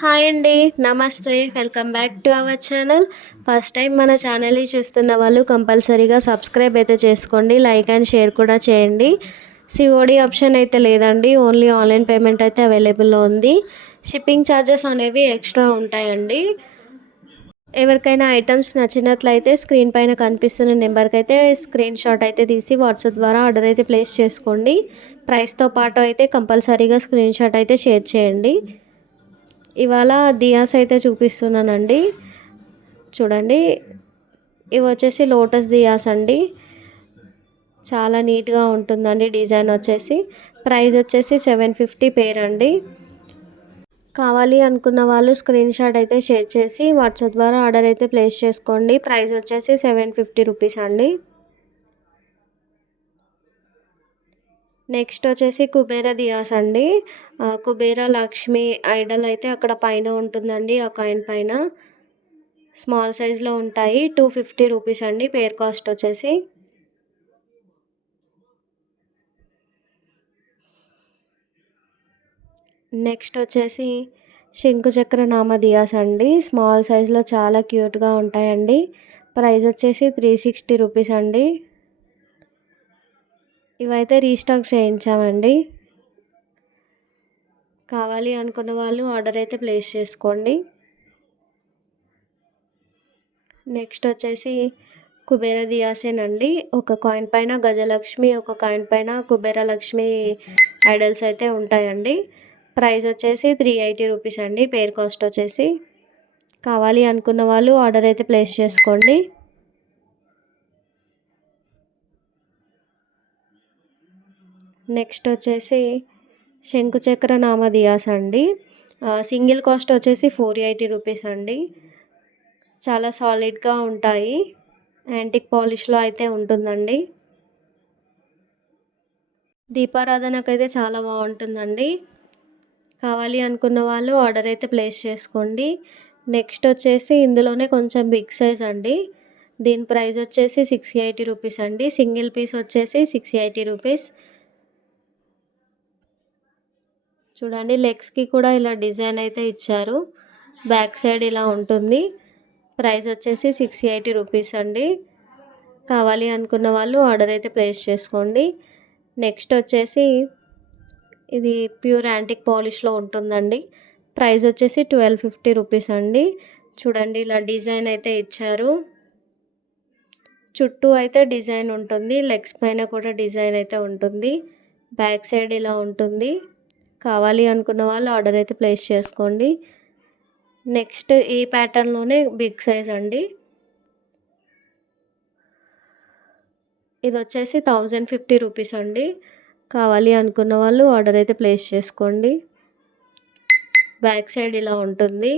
Hi అండి. నమస్తే. Welcome back to our channel. First time మన ఛానల్‌ని చూస్తున్న వాళ్ళు కంపల్సరీగా సబ్స్క్రైబ్ అయితే చేసుకోండి. లైక్ అండ్ షేర్ కూడా చేయండి. సిఓడి ఆప్షన్ అయితే లేదండి. ఓన్లీ ఆన్‌లైన్ పేమెంట్ అయితే అవైలబుల్‌లో ఉంది. షిప్పింగ్ ఛార్జెస్ అనేవి ఎక్స్ట్రా ఉంటాయండి. ఎవరికైనా ఐటమ్స్ నచ్చినట్లయితే స్క్రీన్ పైన కనిపిస్తున్న నెంబర్కి అయితే స్క్రీన్ షాట్ అయితే తీసి వాట్సాప్ ద్వారా ఆర్డర్ అయితే ప్లేస్ చేసుకోండి. ప్రైస్తో పాటు అయితే కంపల్సరీగా స్క్రీన్ షాట్ అయితే షేర్ చేయండి. ఇవాళ దియాస్ అయితే చూపిస్తున్నానండి. చూడండి, ఇవి వచ్చేసి లోటస్ దియాస్ అండి. చాలా నీట్గా ఉంటుందండి. డిజైన్ వచ్చేసి ప్రైస్ వచ్చేసి 750 పేర్ అండి. కావాలి అనుకున్న వాళ్ళు స్క్రీన్ షాట్ అయితే షేర్ చేసి వాట్సాప్ ద్వారా ఆర్డర్ అయితే ప్లేస్ చేసుకోండి. ప్రైస్ వచ్చేసి 750 రూపీస్ అండి. నెక్స్ట్ వచ్చేసి కుబేర దియాస్ అండి. కుబేర లక్ష్మి ఐడల్ అయితే అక్కడ పైన ఉంటుందండి. ఆ కాయిన్ పైన స్మాల్ సైజ్లో ఉంటాయి. 250 రూపీస్ అండి పేర్ కాస్ట్ వచ్చేసి. నెక్స్ట్ వచ్చేసి శంకుచక్ర నామ దియాస్ అండి. స్మాల్ సైజులో చాలా క్యూట్గా ఉంటాయండి. ప్రైస్ వచ్చేసి 360 రూపీస్ అండి. ఇవైతే రీస్టాక్ చేయించామండి. కావాలి అనుకున్న వాళ్ళు ఆర్డర్ అయితే ప్లేస్ చేసుకోండి. నెక్స్ట్ వచ్చేసి కుబేర దియాసేనండి. ఒక కాయిన్ పైన గజలక్ష్మి, ఒక కాయిన్ పైన కుబేర లక్ష్మి ఐడల్స్ అయితే ఉంటాయండి. ప్రైస్ వచ్చేసి 380 రూపీస్ అండి పేర్ కాస్ట్ వచ్చేసి. కావాలి అనుకున్న వాళ్ళు ఆర్డర్ అయితే ప్లేస్ చేసుకోండి. నెక్స్ట్ వచ్చేసి శంకుచక్ర నామ దియాస్ అండి. సింగిల్ కాస్ట్ వచ్చేసి 480 రూపీస్ అండి. చాలా సాలిడ్గా ఉంటాయి. యాంటిక్ పాలిష్లో అయితే ఉంటుందండి. దీపారాధనకైతే చాలా బాగుంటుందండి. కావాలి అనుకున్న వాళ్ళు ఆర్డర్ అయితే ప్లేస్ చేసుకోండి. నెక్స్ట్ వచ్చేసి ఇందులోనే కొంచెం బిగ్ సైజ్ అండి. దీని ప్రైస్ వచ్చేసి 680 రూపీస్ అండి. సింగిల్ పీస్ వచ్చేసి 680 రూపీస్. చూడండి, లెగ్స్కి కూడా ఇలా డిజైన్ అయితే ఇచ్చారు. బ్యాక్ సైడ్ ఇలా ఉంటుంది. ప్రైస్ వచ్చేసి 680 రూపీస్ అండి. కావాలి అనుకున్న వాళ్ళు ఆర్డర్ అయితే ప్లేస్ చేసుకోండి. నెక్స్ట్ వచ్చేసి ఇది ప్యూర్ యాంటిక్ పాలిష్లో ఉంటుందండి. ప్రైస్ వచ్చేసి 1250 రూపీస్ అండి. చూడండి, ఇలా డిజైన్ అయితే ఇచ్చారు. చుట్టూ అయితే డిజైన్ ఉంటుంది. లెగ్స్ పైన కూడా డిజైన్ అయితే ఉంటుంది. బ్యాక్ సైడ్ ఇలా ఉంటుంది. కావాలి అనుకున్న వాళ్ళు ఆర్డర్ అయితే ప్లేస్ చేసుకోండి. నెక్స్ట్ ఈ ప్యాటర్న్లోనే బిగ్ సైజ్ అండి. ఇది వచ్చేసి 1050 రూపీస్ అండి. కావాలి అనుకున్న వాళ్ళు ఆర్డర్ అయితే ప్లేస్ చేసుకోండి. బ్యాక్ సైడ్ ఇలా ఉంటుంది.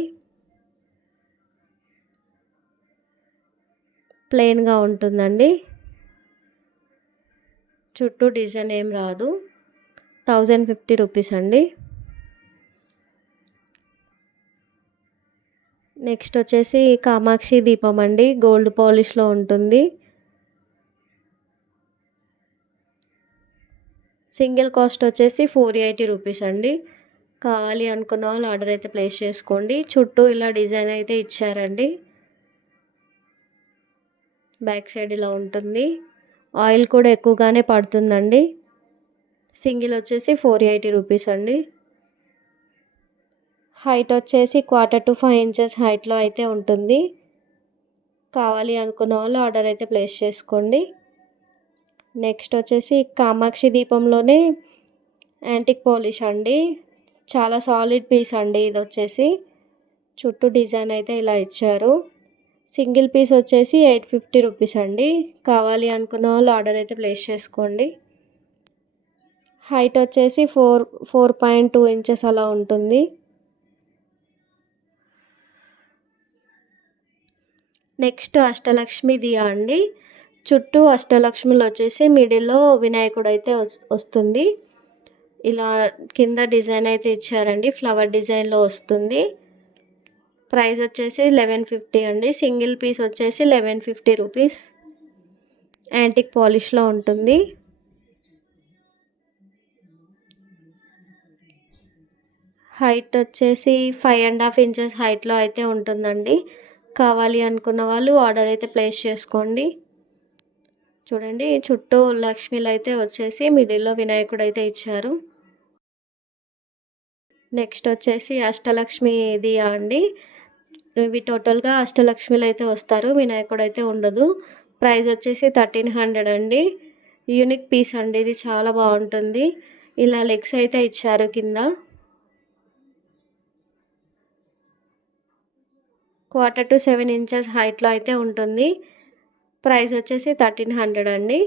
ప్లెయిన్గా ఉంటుందండి. చుట్టూ డిజైన్ ఏం రాదు. 1050 రూపీస్ అండి. నెక్స్ట్ వచ్చేసి కామాక్షి దీపం అండి. గోల్డ్ పాలిష్లో ఉంటుంది. సింగిల్ కాస్ట్ వచ్చేసి 480 రూపీస్ అండి. కావాలి అనుకున్న వాళ్ళు ఆర్డర్ అయితే ప్లేస్ చేసుకోండి. చుట్టూ ఇలా డిజైన్ అయితే ఇచ్చారండి. బ్యాక్ సైడ్ ఇలా ఉంటుంది. ఆయిల్ కూడా ఎక్కువగానే పడుతుందండి. సింగిల్ వచ్చేసి 480 రూపీస్ అండి. హైట్ వచ్చేసి 1/4 to 5 ఇంచెస్ హైట్లో అయితే ఉంటుంది. కావాలి అనుకున్న వాళ్ళు ఆర్డర్ అయితే ప్లేస్ చేసుకోండి. నెక్స్ట్ వచ్చేసి కామాక్షి దీపంలోనే యాంటిక్ పాలిష్ అండి. చాలా సాలిడ్ పీస్ అండి. ఇది వచ్చేసి చుట్టూ డిజైన్ అయితే ఇలా ఇచ్చారు. సింగిల్ పీస్ వచ్చేసి 850 రూపీస్ అండి. కావాలి అనుకున్న వాళ్ళు ఆర్డర్ అయితే ప్లేస్ చేసుకోండి. హైట్ వచ్చేసి 4.2 ఇంచెస్ అలా ఉంటుంది. నెక్స్ట్ అష్టలక్ష్మి దియా అండి. చుట్టూ అష్టలక్ష్మిలు వచ్చేసి మిడిల్లో వినాయకుడు అయితే వస్తుంది. ఇలా కింద డిజైన్ అయితే ఇచ్చారండి. ఫ్లవర్ డిజైన్లో వస్తుంది. ప్రైస్ వచ్చేసి 1150 అండి. సింగిల్ పీస్ వచ్చేసి 1150 రూపీస్. యాంటిక్ పాలిష్లో ఉంటుంది. హైట్ వచ్చేసి 5.5 ఇంచెస్ హైట్‌లో అయితే ఉంటుందండి. కావాలి అనుకున్న వాళ్ళు ఆర్డర్ అయితే ప్లేస్ చేసుకోండి. చూడండి చుట్టూ లక్ష్మీలైతే వచ్చేసి మిడిల్‌లో వినాయకుడైతే ఇచ్చారు. నెక్స్ట్ వచ్చేసి అష్టలక్ష్మి దియా అండి. ఇవి టోటల్‌గా అష్టలక్ష్మిలైతే వస్తారు. వినాయకుడైతే ఉండదు. ప్రైస్ వచ్చేసి 1300 అండి. యూనిక్ పీస్ అండి ఇది చాలా బావుంటుంది. ఇలా లెగ్స్ అయితే ఇచ్చారు కింద. 1/4 to 7 ఇంచెస్ హైట్‌లో అయితే ఉంటుంది. ప్రైస్ వచ్చేసి 1300 అండి.